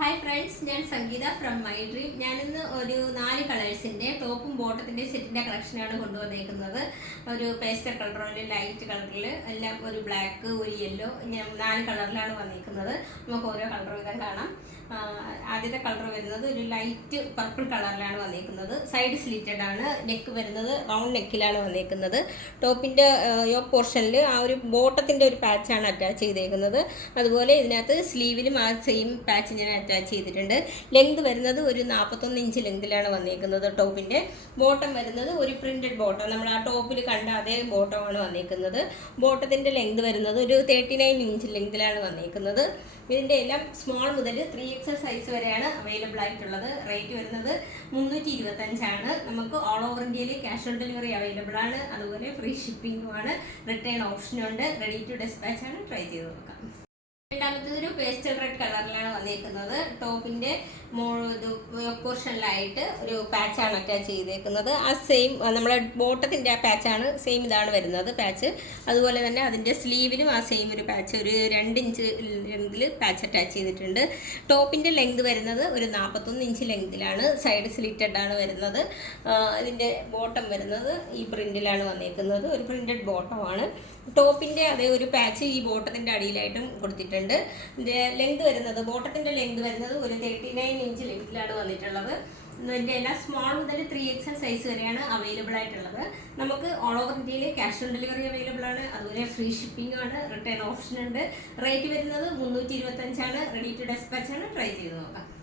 Hi friends ഞാൻ സംഗീത from my dream ഞാനിന്ന് ഒരു നാല് കളേഴ്സിന്റെ ടോപ്പും ബോട്ടത്തിന്റെ സെറ്റിന്റെ കളക്ഷനാണ് കൊണ്ടുവന്നേക്കുന്നത്. ഒരു പേസ്റ്റർ കളർ ലൈറ്റ് കളറിൽ എല്ലാം ഒരു ബ്ലാക്ക് ഒരു യെല്ലോ ഞാൻ നാല് കളറിലാണ് വന്നിരിക്കുന്നത് നമുക്ക് ഓരോ കളർ വീതം കാണാം. ആദ്യത്തെ കളർ വരുന്നത് ഒരു ലൈറ്റ് പർപ്പിൾ കളറിലാണ് വന്നിരിക്കുന്നത് സൈഡ് സ്ലിറ്റഡ് ആണ്. നെക്ക് വരുന്നത് റൗണ്ട് നെക്കിലാണ് വന്നിരിക്കുന്നത് ടോപ്പിന്റെ യോ പോർഷനിൽ ആ ഒരു ബോട്ടത്തിന്റെ ഒരു പാച്ചാണ് അറ്റാച്ച് ചെയ്തേക്കുന്നത്. അതുപോലെ ഇതിനകത്ത് സ്ലീവിലും ആ സെയിം പാച്ച് ഞാൻ ചെയ്തിട്ടുണ്ട്. ലെങ്ത് വരുന്നത് ഒരു നാൽപ്പത്തൊന്ന് ഇഞ്ച് ലെങ്തിലാണ് വന്നിരിക്കുന്നത് ടോപ്പിന്റെ ബോട്ടം വരുന്നത് ഒരു പ്രിന്റഡ് ബോട്ടം നമ്മൾ ആ ടോപ്പിൽ കണ്ട അതേ ബോട്ടമാണ് വന്നിരിക്കുന്നത് ബോട്ടത്തിന്റെ ലെങ്ത് വരുന്നത് ഒരു തേർട്ടി നയൻ ഇഞ്ച് ലെങ്തിലാണ് വന്നിരിക്കുന്നത് ഇതിന്റെ എല്ലാം സ്മോൾ മുതൽ ത്രീ എക്സൽ സൈസ് വരെയാണ് അവൈലബിൾ ആയിട്ടുള്ളത്. റേറ്റ് വരുന്നത് മുന്നൂറ്റി ഇരുപത്തഞ്ചാണ് നമുക്ക് ഓൾ ഓവർ ഇന്ത്യയിൽ ക്യാഷ് ഓൺ ഡെലിവറി അവൈലബിൾ ആണ്. അതുപോലെ ഫ്രീ ഷിപ്പിംഗും ആണ്. റിട്ടേൺ ഓപ്ഷനുണ്ട് റെഡി ടു ഡെസ്പാച്ച് ആണ്. ട്രൈ ചെയ്ത് നോക്കാം. രണ്ടാമത്തത് ഒരു പേസ്റ്റൽ റെഡ് കളറിലാണ് വന്നിരിക്കുന്നത്. ടോപ്പിന്റെ പോർഷനിലായിട്ട് ഒരു പാച്ചാണ് അറ്റാച്ച് ചെയ്തേക്കുന്നത്. ആ സെയിം നമ്മുടെ ബോട്ടത്തിന്റെ ആ പാച്ചാണ് സെയിം ഇതാണ് വരുന്നത് പാച്ച് അതുപോലെ തന്നെ അതിന്റെ സ്ലീവിനും ആ സെയിം ഒരു പാച്ച് ഒരു രണ്ട് ഇഞ്ച് ലെങ്തിൽ പാച്ച് അറ്റാച്ച് ചെയ്തിട്ടുണ്ട്. ടോപ്പിന്റെ ലെങ്ത് വരുന്നത് ഒരു നാൽപ്പത്തൊന്ന് ഇഞ്ച് ലെങ്തിലാണ് സൈഡ് സ്ലിറ്റഡ് ആണ് വരുന്നത്. അതിന്റെ ബോട്ടം വരുന്നത് ഈ പ്രിന്റിലാണ് വന്നേക്കുന്നത് ഒരു പ്രിന്റഡ് ബോട്ടമാണ് ടോപ്പിന്റെ അതേ ഒരു പാച്ച് ഈ ബോട്ടത്തിന്റെ അടിയിലായിട്ടും കൊടുത്തിട്ടുണ്ട്. ലെങ്ത് വരുന്നത് ബോട്ടത്തിന്റെ ലെങ്ത് വരുന്നത് ഒരു തേർട്ടി നയൻ ഇഞ്ച് ലെങ്തിലാണ് വന്നിട്ടുള്ളത്. ഇതിന്റെ എല്ലാം സ്മോൾ മുതൽ ത്രീ എക്സൽ സൈസ് വരെയാണ് അവൈലബിൾ ആയിട്ടുള്ളത്. നമുക്ക് ഓൾ ഓവർ ഇന്ത്യയിൽ ക്യാഷ് ഓൺ ഡെലിവറി അവൈലബിൾ ആണ്. അതുപോലെ ഫ്രീ ഷിപ്പിംഗ് ആണ് റിട്ടേൺ ഓപ്ഷൻ ഉണ്ട്. റേറ്റ് വരുന്നത് മുന്നൂറ്റി ഇരുപത്തഞ്ചാണ്. റെഡി ടു ഡെസ്പാച്ച് ആണ്. ട്രൈ ചെയ്ത് നോക്കാം.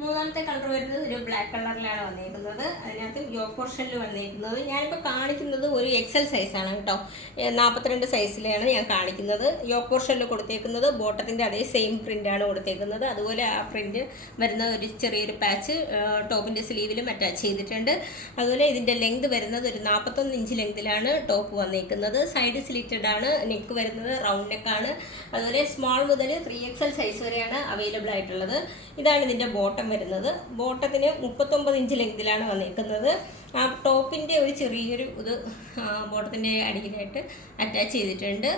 മൂന്നാമത്തെ കളർ വരുന്നത് ഒരു ബ്ലാക്ക് കളറിലാണ് വന്നിരിക്കുന്നത് അതിനകത്ത് യോ പോർഷനിൽ വന്നിരിക്കുന്നത് ഞാനിപ്പോൾ കാണിക്കുന്നത് ഒരു എക്സൽ സൈസാണ് കേട്ടോ. നാൽപ്പത്തിരണ്ട് സൈസിലാണ് ഞാൻ കാണിക്കുന്നത്. യോ പോർഷനിൽ കൊടുത്തേക്കുന്നത് ബോട്ടത്തിന്റെ അതേ സെയിം പ്രിന്റാണ് കൊടുത്തേക്കുന്നത്. അതുപോലെ ആ പ്രിന്റ് വരുന്ന ഒരു ചെറിയൊരു പാച്ച് ടോപ്പിന്റെ സ്ലീവിലും അറ്റാച്ച് ചെയ്തിട്ടുണ്ട്. അതുപോലെ ഇതിന്റെ ലെങ്ത് വരുന്നത് ഒരു നാൽപ്പത്തൊന്ന് ഇഞ്ച് ലെങ്തിലാണ് ടോപ്പ് വന്നിരിക്കുന്നത് സൈഡ് സ്ലിറ്റഡ് ആണ് നെക്ക് വരുന്നത് റൗണ്ട് നെക്കാണ് അതുപോലെ സ്മോൾ മുതൽ ത്രീ എക്സൽ സൈസ് വരെയാണ് അവൈലബിൾ ആയിട്ടുള്ളത്. ഇതാണ് ഇതിന്റെ ബോട്ടം വരുന്നത്. ബോട്ടത്തിന് മുപ്പത്തൊമ്പത് ഇഞ്ച് ലെങ്തിലാണ് വന്നിരിക്കുന്നത്. ആ ടോപ്പിന്റെ ഒരു ചെറിയൊരു ഇത് ബോട്ടത്തിന്റെ അടിയിലായിട്ട് അറ്റാച്ച് ചെയ്തിട്ടുണ്ട്.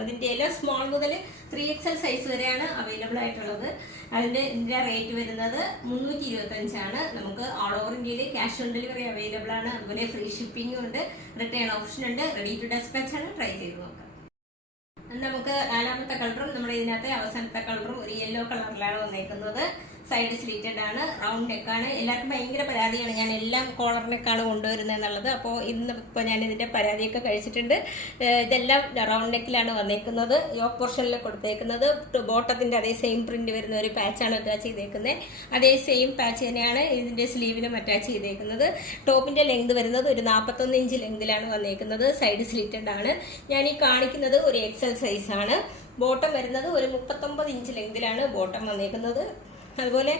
അതിന്റെ എല്ലാം സ്മോൾ മുതൽ ത്രീ എക്സ് എൽ സൈസ് വരെയാണ് അവൈലബിൾ ആയിട്ടുള്ളത്. അതിന്റെ ഇതിന്റെ റേറ്റ് വരുന്നത് മുന്നൂറ്റി ഇരുപത്തഞ്ചാണ് നമുക്ക് ഓൾ ഓവർ ഇന്ത്യയിൽ ക്യാഷ് ഓൺ ഡെലിവറി അവൈലബിൾ ആണ്. അതുപോലെ ഫ്രീ ഷിപ്പിംഗും ഉണ്ട്. റിട്ടേൺ ഓപ്ഷൻ ഉണ്ട്. റെഡി ടു ഡെസ്പാച്ച് ആണ്. ട്രൈ ചെയ്ത് നോക്കാം. നമുക്ക് നാലാമത്തെ കളറും നമ്മുടെ ഇതിനകത്തെ അവസാനത്തെ കളറും ഒരു യെല്ലോ കളറിലാണ് വന്നേക്കുന്നത്. സൈഡ് സ്ലീറ്റഡ് ആണ് റൗണ്ട് നെക്കാണ് എല്ലാവർക്കും ഭയങ്കര പരാതിയാണ്. ഞാൻ എല്ലാം കോളർ നെക്കാണ് കൊണ്ടുവരുന്നത് എന്നുള്ളത്. അപ്പോൾ ഇന്ന് ഇപ്പോൾ ഞാൻ ഇതിന്റെ പരാതിയൊക്കെ കഴിച്ചിട്ടുണ്ട്. ഇതെല്ലാം റൗണ്ട് നെക്കിലാണ് വന്നേക്കുന്നത്. യോ പോർഷനിൽ കൊടുത്തേക്കുന്നത്. ബോട്ടത്തിന്റെ അതേ സെയിം പ്രിന്റ് വരുന്ന ഒരു പാച്ചാണ് അറ്റാച്ച് ചെയ്തേക്കുന്നത് അതേ സെയിം പാച്ച് തന്നെയാണ് ഇതിന്റെ സ്ലീവിലും അറ്റാച്ച് ചെയ്തേക്കുന്നത്. ടോപ്പിന്റെ ലെങ്ത് വരുന്നത് ഒരു നാൽപ്പത്തൊന്ന് ഇഞ്ച് ലെങ്തിലാണ് വന്നേക്കുന്നത്. സൈഡ് സ്ലീറ്റഡ് ആണ്. ഞാൻ ഈ കാണിക്കുന്നത് ഒരു എക്സൽ സൈസ് ആണ്. ബോട്ടം വരുന്നത് ഒരു മുപ്പത്തൊമ്പത് ഇഞ്ച് ലെങ്തിലാണ് ബോട്ടം വന്നേക്കുന്നത്. അതുപോലെ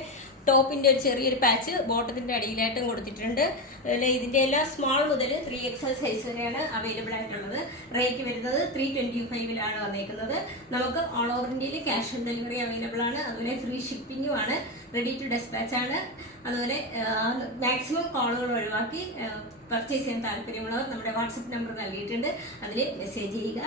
ടോപ്പിന്റെ ഒരു ചെറിയൊരു പാച്ച് ബോട്ടത്തിന്റെ അടിയിലായിട്ടും കൊടുത്തിട്ടുണ്ട്. അതുപോലെ ഇതിന്റെ എല്ലാം സ്മോൾ മുതൽ ത്രീ എക്സൽ സൈസ് വരെയാണ് അവൈലബിൾ ആയിട്ടുള്ളത്. റേറ്റ് വരുന്നത് ത്രീ ട്വന്റി ഫൈവിലാണ് വന്നേക്കുന്നത്. നമുക്ക് ഓൾ ഓവർ ഇന്ത്യയിൽ ക്യാഷ് ഓൺ ഡെലിവറി അവൈലബിൾ ആണ്. അതുപോലെ ഫ്രീ ഷിപ്പിംഗും ആണ്. റെഡി ടു ഡെസ്പാച്ച് ആണ്. അതുപോലെ മാക്സിമം കോളുകൾ ഒഴിവാക്കി പർച്ചേസ് ചെയ്യാൻ താല്പര്യമുള്ളവർ നമ്മുടെ വാട്സപ്പ് നമ്പർ നൽകിയിട്ടുണ്ട്. അതിൽ മെസ്സേജ് ചെയ്യുക.